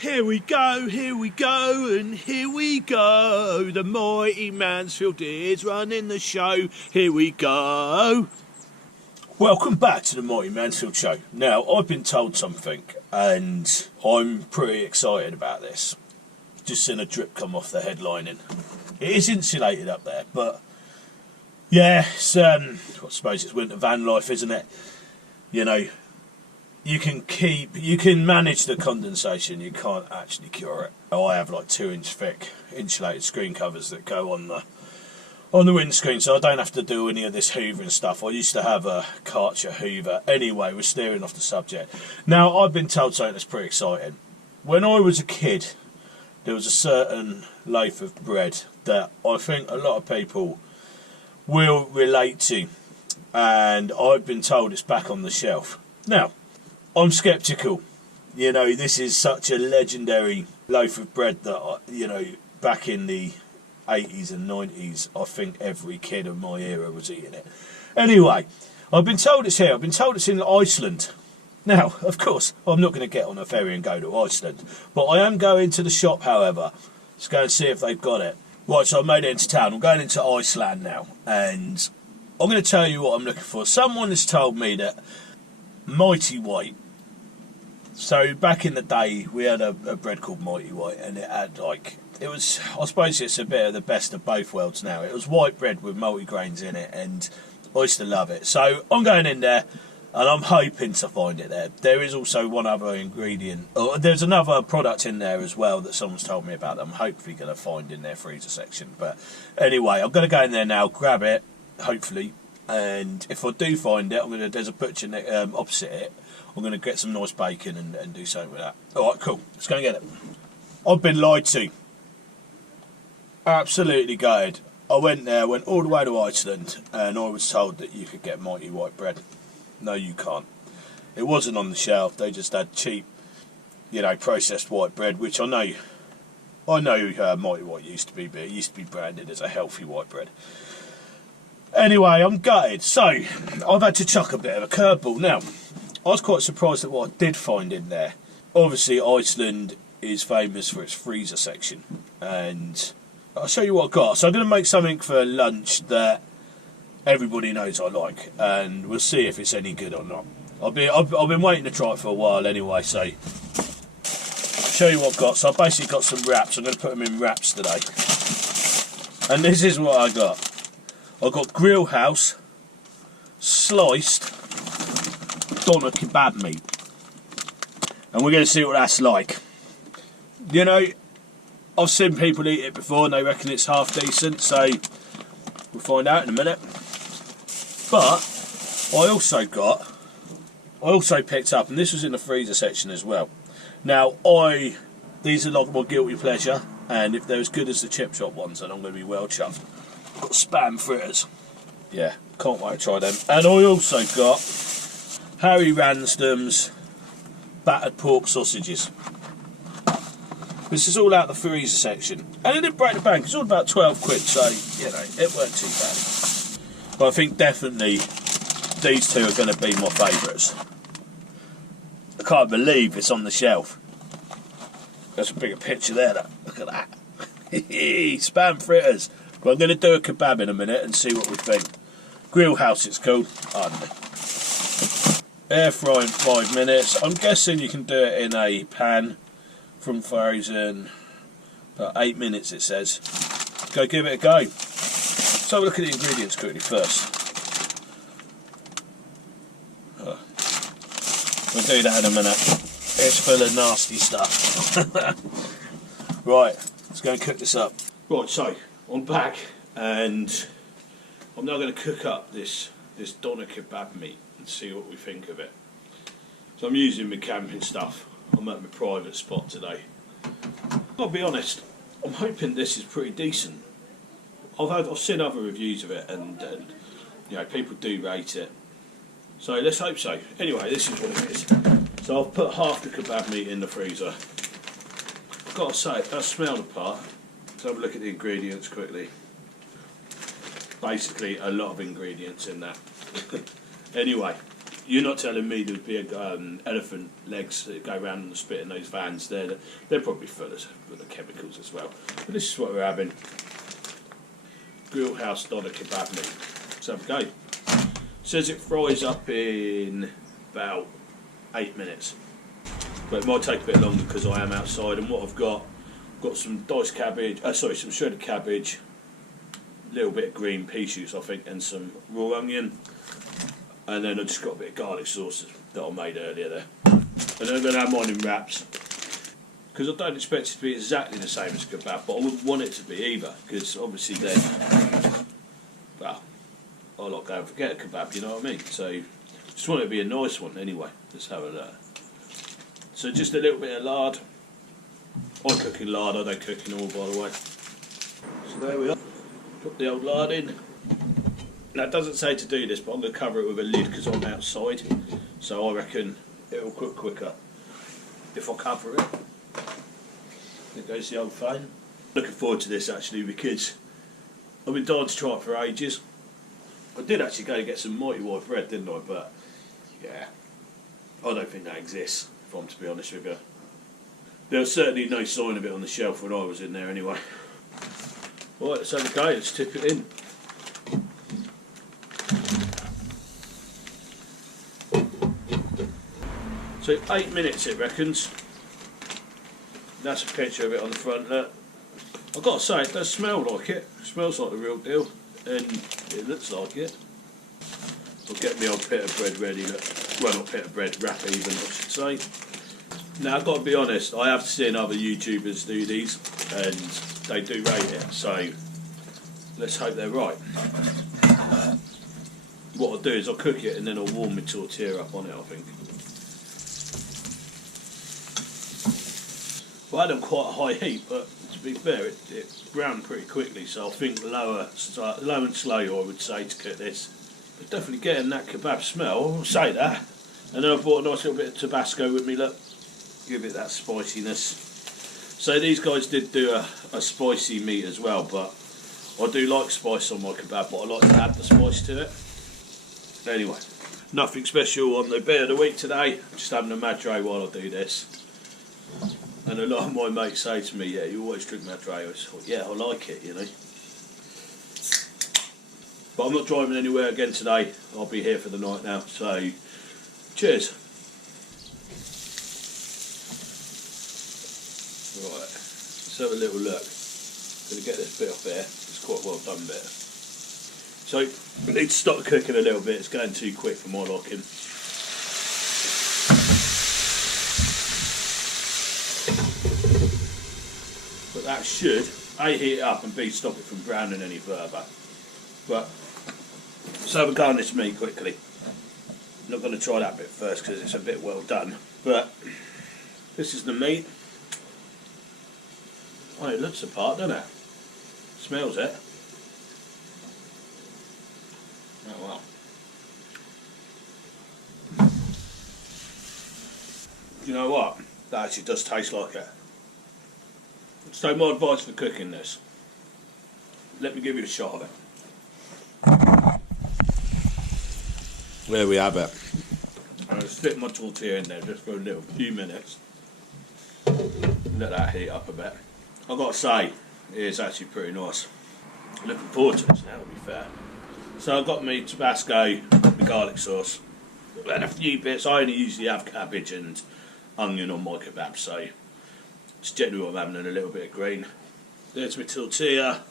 Here we go, and here we go. The mighty Mansfield is running the show. Here we go. Welcome back to the Mighty Mansfield Show. Now, I've been told something, and I'm pretty excited about this. Just seen a drip come off the headlining. It is insulated up there, but yeah, it's, I suppose it's winter van life, isn't it? You know, you can manage the condensation, you can't actually cure it. I have like 2-inch thick insulated screen covers that go on the windscreen, so I don't have to do any of this hoovering stuff. I used to have a Karcher hoover. Anyway, we're steering off the subject. Now, I've been told something that's pretty exciting. When I was a kid, there was a certain loaf of bread that I think a lot of people will relate to, and I've been told it's back on the shelf. Now, I'm sceptical. You know, this is such a legendary loaf of bread that, you know, back in the 80s and 90s, I think every kid of my era was eating it. Anyway, I've been told it's here. I've been told it's in Iceland. Now, of course, I'm not going to get on a ferry and go to Iceland, but I am going to the shop, however, to go and see if they've got it. Right, so I made it into town. I'm going into Iceland now, and I'm going to tell you what I'm looking for. Someone has told me that Mighty White. So back in the day, we had a bread called Mighty White, and it had like, it was, I suppose it's a bit of the best of both worlds now. It was white bread with multigrains in it, and I used to love it. So I'm going in there, and I'm hoping to find it there. There is also one other ingredient, or there's another product in there as well that someone's told me about that I'm hopefully going to find in their freezer section. But anyway, I'm going to go in there now, grab it, hopefully. And if I do find it, there's a butcher opposite it. I'm going to get some nice bacon and do something with that. Alright, cool. Let's go and get it. I've been lied to. Absolutely gutted. I went all the way to Iceland, and I was told that you could get Mighty White bread. No, you can't. It wasn't on the shelf. They just had cheap, you know, processed white bread, which I know Mighty White used to be, but it used to be branded as a healthy white bread. Anyway, I'm gutted. So, I've had to chuck a bit of a curveball. Now, I was quite surprised at what I did find in there. Obviously, Iceland is famous for its freezer section, and I'll show you what I got. So I'm going to make something for lunch that everybody knows I like, and we'll see if it's any good or not. I've been waiting to try it for a while anyway, so I'll show you what I've got. So I've basically got some wraps. I'm going to put them in wraps today. And this is what I got. I've got Grill House sliced doner kebab meat, and we're going to see what that's like. You know, I've seen people eat it before and they reckon it's half decent, so we'll find out in a minute. But I also picked up, and this was in the freezer section as well. Now, these are like my guilty pleasure, and if they're as good as the chip shop ones, then I'm going to be well chuffed. Got spam fritters. Yeah, can't wait to try them. And I also got Harry Ransdom's battered pork sausages. This is all out the freezer section. And it didn't break the bank. It's all about 12 quid, so, you know, it weren't too bad. But I think definitely these two are going to be my favourites. I can't believe it's on the shelf. There's a bigger picture there. Look at that. Spam fritters. But I'm going to do a kebab in a minute and see what we think. Grill House it's called. I don't know. Air fry in 5 minutes. I'm guessing you can do it in a pan from frozen. About 8 minutes it says. Go give it a go. So have a look at the ingredients quickly first. We'll do that in a minute. It's full of nasty stuff. Right, let's go and cook this up. Right, so I'm back, and I'm now going to cook up this doner kebab meat and see what we think of it. So I'm using my camping stuff. I'm at my private spot today. I'll be honest, I'm hoping this is pretty decent. I've seen other reviews of it, and you know, people do rate it. So let's hope so. Anyway, this is what it is. So I've put half the kebab meat in the freezer. I've got to say, it does smell the part. Let's have a look at the ingredients quickly. Basically, a lot of ingredients in that. Anyway, You're not telling me there'd be elephant legs that go around on the spit in those vans. They're probably full of chemicals as well. But this is what we're having. Grill House doner kebab meat. Let's have a go. Says it fries up in about 8 minutes. But it might take a bit longer because I am outside. And what I've got some diced cabbage, some shredded cabbage, a little bit of green pea shoots I think, and some raw onion. And then I've just got a bit of garlic sauce that I made earlier there. And then I'm going to have mine in wraps. Because I don't expect it to be exactly the same as kebab, but I wouldn't want it to be either. Because obviously then, well, I like going for get a kebab, you know what I mean? So, just want it to be a nice one anyway. Let's have a look. So just a little bit of lard. I cook in lard, I don't cook in oil by the way. So there we are. Put the old lard in. Now it doesn't say to do this, but I'm going to cover it with a lid because I'm outside. So I reckon it'll cook quicker if I cover it. There goes the old phone. Looking forward to this actually because I've been dying to try it for ages. I did actually go to get some mighty white bread, didn't I? But yeah, I don't think that exists, if I'm to be honest with you. There was certainly no sign of it on the shelf when I was in there anyway. Right, let's have a go, let's tip it in. So 8 minutes it reckons. That's a picture of it on the front there. I've got to say, it does smell like it. It smells like the real deal. And it looks like it. I'll get my old pita bread ready. Look. Well, not pita bread, wrap even, I should say. Now, I've got to be honest, I have seen other YouTubers do these, and they do rate it, so let's hope they're right. What I'll do is I'll cook it and then I'll warm my tortilla up on it, I think. Well, I had them quite a high heat, but to be fair, it browned pretty quickly, so I think low and slow, I would say, to cook this. But definitely getting that kebab smell, I'll say that. And then I bought a nice little bit of Tabasco with me, look. Give it that spiciness. So these guys did do a spicy meat as well, but I do like spice on my kebab, but I like to add the spice to it. Anyway, nothing special on the beer of the week today. Just having a madre while I do this. And a lot of my mates say to me, yeah, you always drink madre. I thought, yeah, I like it, you know. But I'm not driving anywhere again today. I'll be here for the night now, so cheers. Right, let's have a little look. Going to get this bit off there. It's quite a well done bit. So, I need to stop cooking a little bit. It's going too quick for my liking. But that should A, heat it up, and B, stop it from browning any further. But let's have a go on this meat quickly. I'm not going to try that bit first because it's a bit well done. But this is the meat. Oh, it looks the part, doesn't it? Smells it. Oh well. You know what? That actually does taste like it. So my advice for cooking this. Let me give you a shot of it. There we have it. I'm going to stick my tortilla in there just for a little few minutes. Let that heat up a bit. I've got to say, it's actually pretty nice. Looking forward to this now, to be fair. So I've got my Tabasco, my garlic sauce, and a few bits. I only usually have cabbage and onion on my kebab, so it's generally what I'm having, and a little bit of green. There's my tortilla.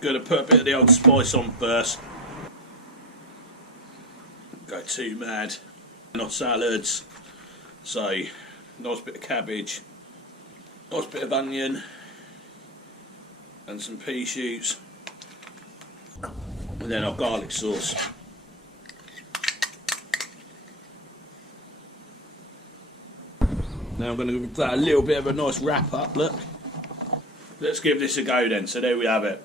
Gonna put a bit of the old spice on first. Go too mad. Not salads. So, nice bit of cabbage, nice bit of onion, and some pea shoots. And then our garlic sauce. Now I'm going to give that a little bit of a nice wrap up, look. Let's give this a go then. So there we have it.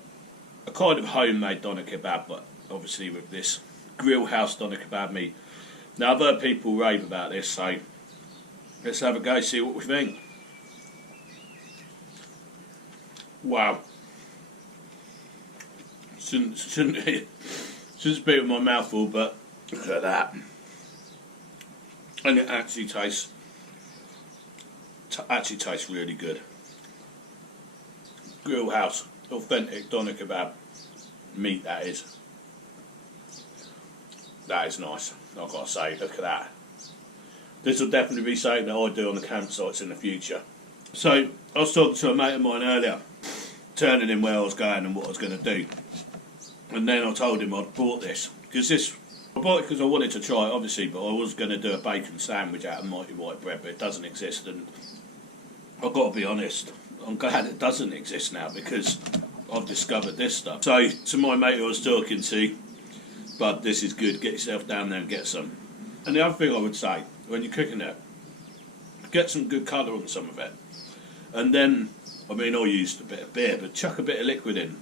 A kind of homemade doner kebab, but obviously with this Grill House doner kebab meat. Now I've heard people rave about this, so let's have a go, see what we think. Wow. Shouldn't Just a bit with my mouth full, but look at that. And it actually tastes really good. Grill House, authentic doner kebab meat, that is. That is nice, I've got to say, look at that. This will definitely be something that I do on the campsites in the future. So, I was talking to a mate of mine earlier, telling him where I was going and what I was going to do. And then I told him I'd bought this. I bought it because I wanted to try it, obviously, but I was going to do a bacon sandwich out of mighty white bread, but it doesn't exist. And I've got to be honest, I'm glad it doesn't exist now because I've discovered this stuff. So, to my mate who I was talking to, "Bud, this is good, get yourself down there and get some." And the other thing I would say, when you're cooking it, get some good colour on some of it. And then, I mean, I used a bit of beer, but chuck a bit of liquid in,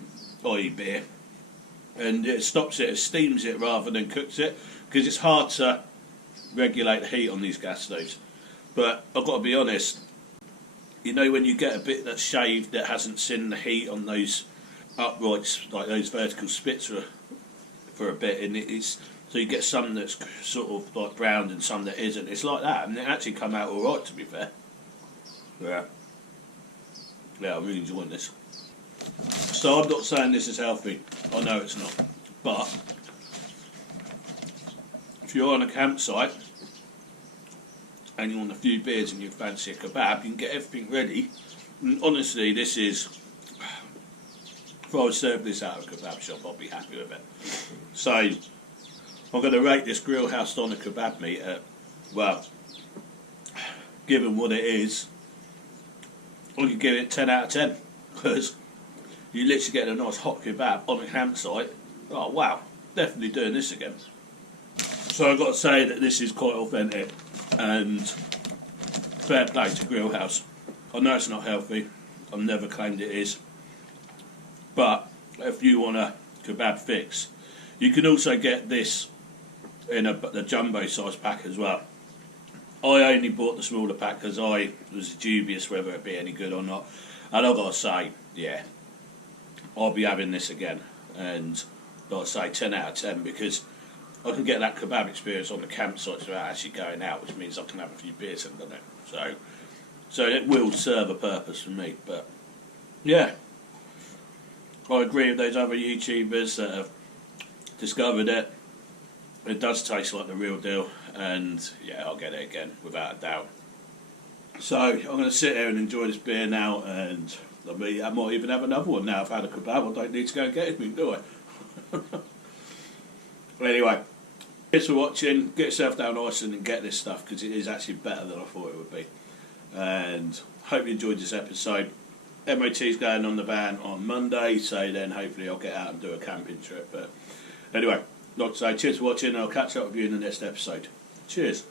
i.e. beer. And it stops it, it steams it rather than cooks it, because it's hard to regulate the heat on these gas stoves. But I've got to be honest, you know when you get a bit that's shaved that hasn't seen the heat on those uprights, like those vertical spits for a bit, and it's so you get some that's sort of like browned and some that isn't. It's like that, and it actually come out all right, to be fair. Yeah, I'm really enjoying this. So I'm not saying this is healthy. I know it's not, but if you're on a campsite and you want a few beers and you fancy a kebab, you can get everything ready. And honestly, this is. If I was served this out of a kebab shop, I'd be happy with it. So, I'm going to rate this Grill House doner kebab meat at, well, given what it is, I could give it 10 out of 10. Because you literally get a nice hot kebab on a campsite. Oh, wow, definitely doing this again. So I've got to say that this is quite authentic, and fair play to Grill House. I know it's not healthy, I've never claimed it is. But if you want a kebab fix, you can also get this in the jumbo size pack as well. I only bought the smaller pack because I was dubious whether it'd be any good or not. And I've got to say, yeah, I'll be having this again. And like I say, 10 out of 10 because I can get that kebab experience on the campsites without actually going out, which means I can have a few beers in it. So it will serve a purpose for me. But yeah, I agree with those other YouTubers that have discovered it. It does taste like the real deal, and yeah, I'll get it again without a doubt. So I'm going to sit here and enjoy this beer now, and I might even have another one now. I've had a kebab, I don't need to go and get anything, do I? Anyway, thanks for watching. Get yourself down Iceland and get this stuff because it is actually better than I thought it would be. And hope you enjoyed this episode. MOT's going on the van on Monday, so then hopefully I'll get out and do a camping trip. But anyway, like I say, cheers for watching, and I'll catch up with you in the next episode. Cheers.